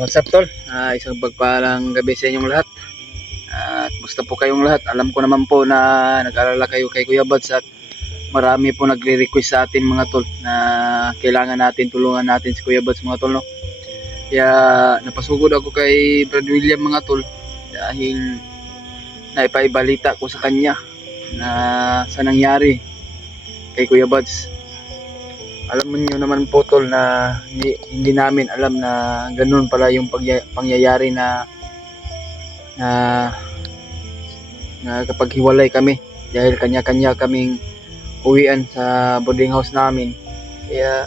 What's up tol? Isang pagpalang gabi sa inyong lahat. At musta po kayong lahat? Alam ko naman po na nag-alala kayo kay Kuya Buds at marami po nagre-request sa atin mga tol na kailangan natin tulungan natin si Kuya Buds mga tol, no? Kaya napasugod ako kay Brad William mga tol dahil naipaibalita ko sa kanya na sa nangyari kay Kuya Buds. Alam niyo naman po tol na hindi namin alam na ganun pala yung pangyayari na kapag hiwalay kami dahil kanya-kanya kaming uwian sa boarding house namin. Kaya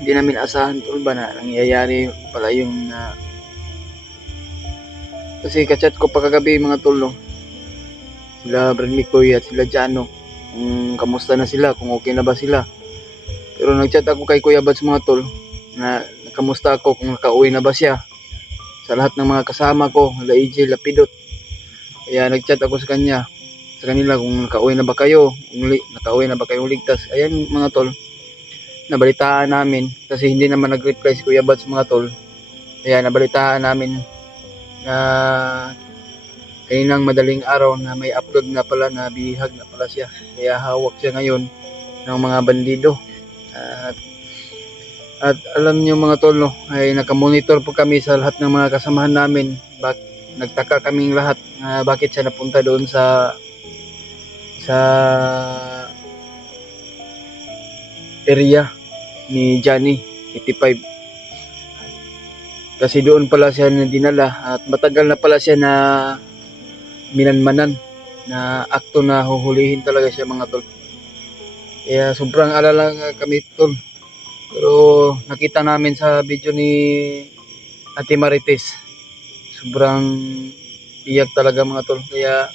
hindi namin asahan tol ba na nangyayari pala yung kasi kachat ko pa kagabi mga tol, no? Sila Brad Mikoy at sila Jano kung kamusta na sila, kung okay na ba sila. Pero nagchat ako kay Kuya Buds mga tol na kamusta ako, kung nakauwi na ba siya sa lahat ng mga kasama ko, la AJ, Lapidot. Kaya nagchat ako sa kanila kung nakauwi na ba kayo, nakauwi na ba kayong ligtas. Ayan mga tol, nabalitaan namin kasi hindi naman nag-reply si Kuya Buds mga tol. Kaya nabalitaan namin na kaninang madaling araw na may upload na pala na bihag na pala siya. Kaya hawak siya ngayon ng mga bandido. At alam niyo mga tol, no, ay nakamonitor po kami sa lahat ng mga kasamahan namin. Nagtaka kaming lahat bakit siya napunta doon sa area ni Johnny 85. Kasi doon pala siya na dinala at matagal na pala siya na minanmanan na akto na huhulihin talaga siya mga tol. Kaya sobrang alala kami tol. Pero nakita namin sa video ni Ate Marites, sobrang iyak talaga mga tol. Kaya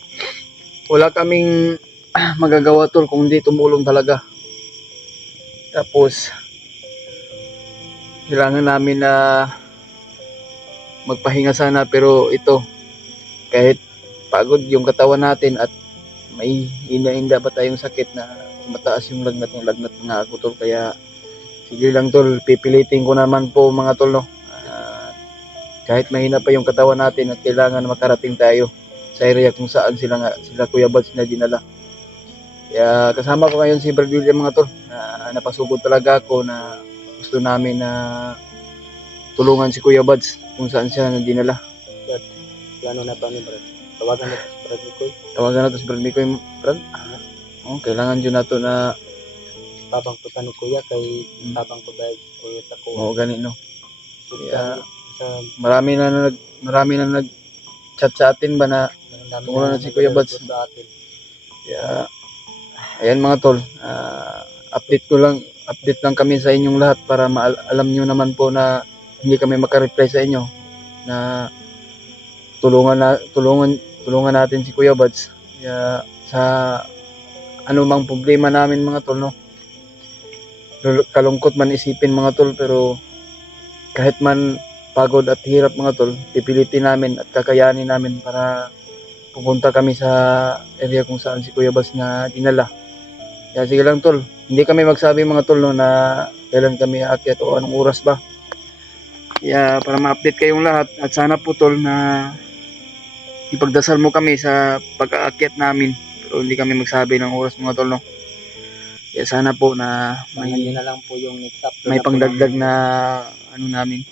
wala kaming magagawa tol kung hindi tumulong talaga. Tapos kailangan namin na magpahinga sana, pero ito kahit pagod yung katawan natin at may hinda-hinda pa tayong sakit na mataas yung lagnat nga ako tol. Kaya sige lang tol, pipilitin ko naman po mga tol, no? Kahit mahina pa yung katawan natin at kailangan makarating tayo sa area kung saan sila Kuya Buds na dinala. Kaya kasama ko ngayon si Brad William mga tol, na napasugod talaga ako na gusto namin na tulungan si Kuya Buds kung saan siya na dinala. Plano na pa ni Brad. Tawagan na si Brad Mikoy. Tawagan na to si Brad Mikoy, Brad. Kailangan dyan na to na Tabang ko ni Kuya kay tabang ko dahil Kuya sa ko. oo gani, no. Kaya Sa marami na nag-chat sa atin ba na tulungan na si Kuya Buds. sa atin. Kaya ayan mga tol, update lang kami sa inyong lahat para alam niyo naman po na hindi kami maka-reply sa inyo na tulungan natin si Kuya Buds. Kaya sa anumang problema namin mga tol, no, kalungkot man isipin mga tol, pero kahit man pagod at hirap mga tol, pipilitin namin at kakayanin namin para pupunta kami sa area kung saan si Kuya Buds na dinala. Kaya sige lang tol, hindi kami magsabi mga tol, no, na kailan kami aakyat o anong oras ba. Kaya para ma-update kayong lahat, at sana po tol na ipagdasal mo kami sa pag-aakyat namin, pero hindi kami magsabi ng oras mga tol, no. Kaya sana po na May na lang po yung next up. may pangdagdag na ano namin,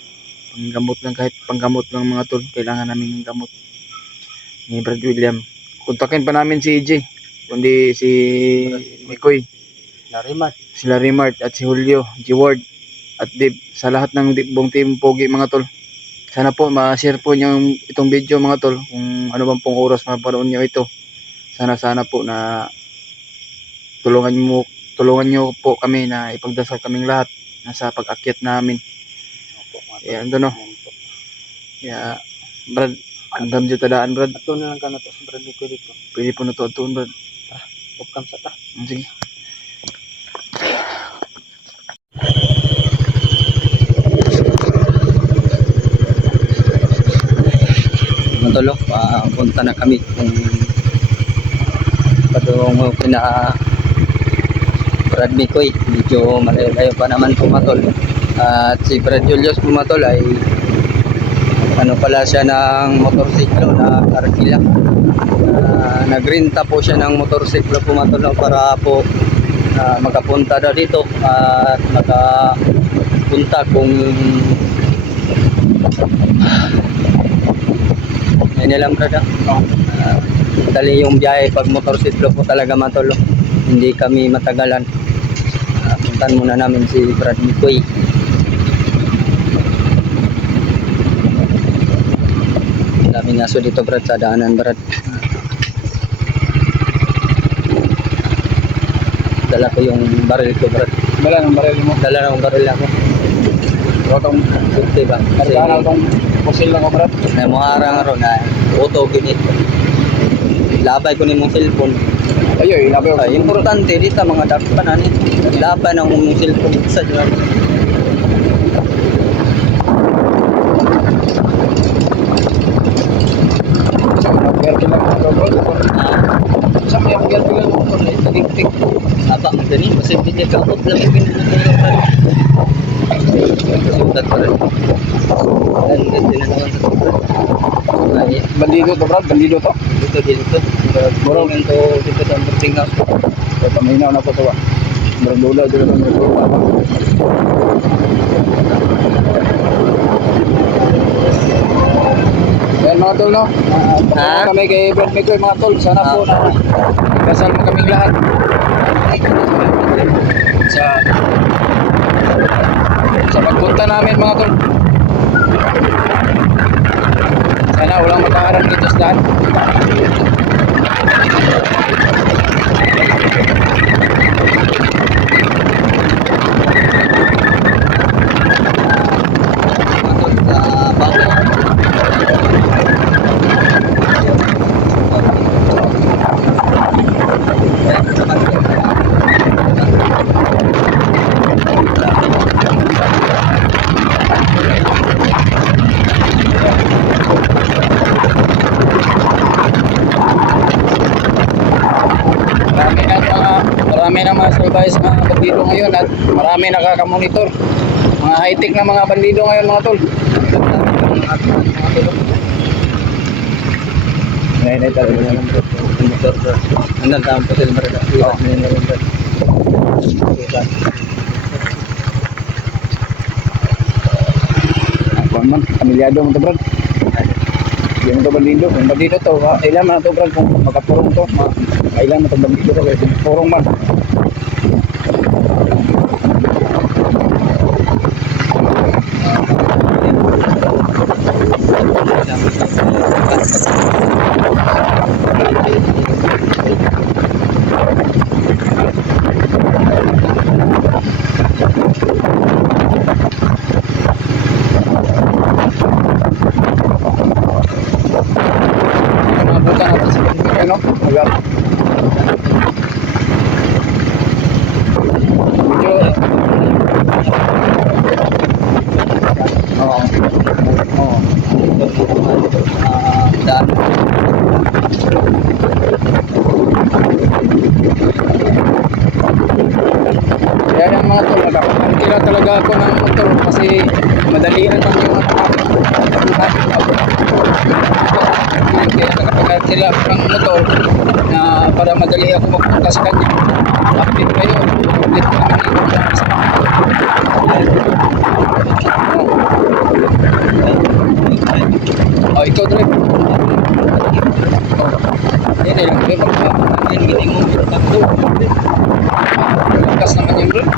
panggamot lang, kahit panggamot lang mga tol. Kailangan namin ng gamot ni Brad William. Kontakin pa namin si EJ, kundi si Mikoy, si Larry Mart at si Julio, G Ward at Dave, sa lahat ng buong team Pogi mga tol. Sana po ma-share po niyo itong video mga tol, kung ano bang pong oras mapanood niyo ito. Sana po na tulungan niyo po kami na ipagdasal kaming lahat nasa pag-akyat namin. Kaya ando, no. Kaya Brad, andam dyan tadaan Brad. Ato na lang ka na to si Brad Mikoy dito. Pwede po na to atuon Brad. Upkam sa ta. Sige. Mga tolo, punta na kami kung padung kina Brad Mikoy. Medyo malayo pa naman pumatol. At si Brad Julius pumatol ay ano pala siya ng motorsiklo na Arkila. Nagrenta po siya ng motorsiklo po mga tol, no, para po makapunta daw dito at makapunta kung ayun lang brada. Dali yung biyahe pag motorsiklo po talaga mga tol, no. Hindi kami matagalan. Puntan muna namin si Brad Mikoy. Daming aso dito Brad sa daanan Brad. Dala ko yung baril ko Brad. Wala nang baril mo. Dala ng baril ako. Rotong, Safety ba? Kasi kargaan itong pusil na ko, Brad. na muharang ron na auto ginit. Labay ko ni mong cellphone. Ayo, ilabi ko. Ay, importante dito mga dakpan ani. Labay ng mong cellphone sa dyan. Gerbil lang ako, bro. Sa mga gerbil lang ako, nagtik-tik. Apa magani kasi hindi ka out lang yung pinatulungan. Sudat pa rin. Dan tinanungan sa tubo. Ay, Bandido to, Brad. Bandido to. dito. Bro. Burongan to dito sa boarding house. Ito, mahinaw na po to. Berdula, dito lang berdula. Yan mga tol, no? Ha? Kami kay Brad Mikoy, mga tol. Sana po na kasal mo kaming lahat. Sa pagpunta namin, mga tol. Sana walang makaharap dito sa daan. Sa bago. Marami na mga salbahis mga bandido ngayon at marami nakaka-monitor. Mga high-tech na mga bandido ngayon, mga tol. Ngayon ay talaga naman. Andan taong po sila mereka. Ako man, pamilyado mo to, Brad. Hindi mo to bandido. Kung bandido to, kailan man to, Brad. Kung magkapurong to, kailan mo to bandido to. Kasi purong man. Nabutan natin sa bandido, ano? Medyo Dan kaya yung mga tol, nakakatira talaga ako ng motor kasi madalian lang yung kaya nakakatira ako ng motor na para madali ako magpunta sa kanya. Update kayo, update ko naman oh, ikaw drive. Yan ay lang, drive. yan gini mo takbo. Lakas naman yung drive.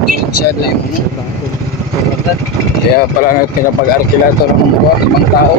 masyado yung kaya pala pinapag-arkilato ng mga ibang tao.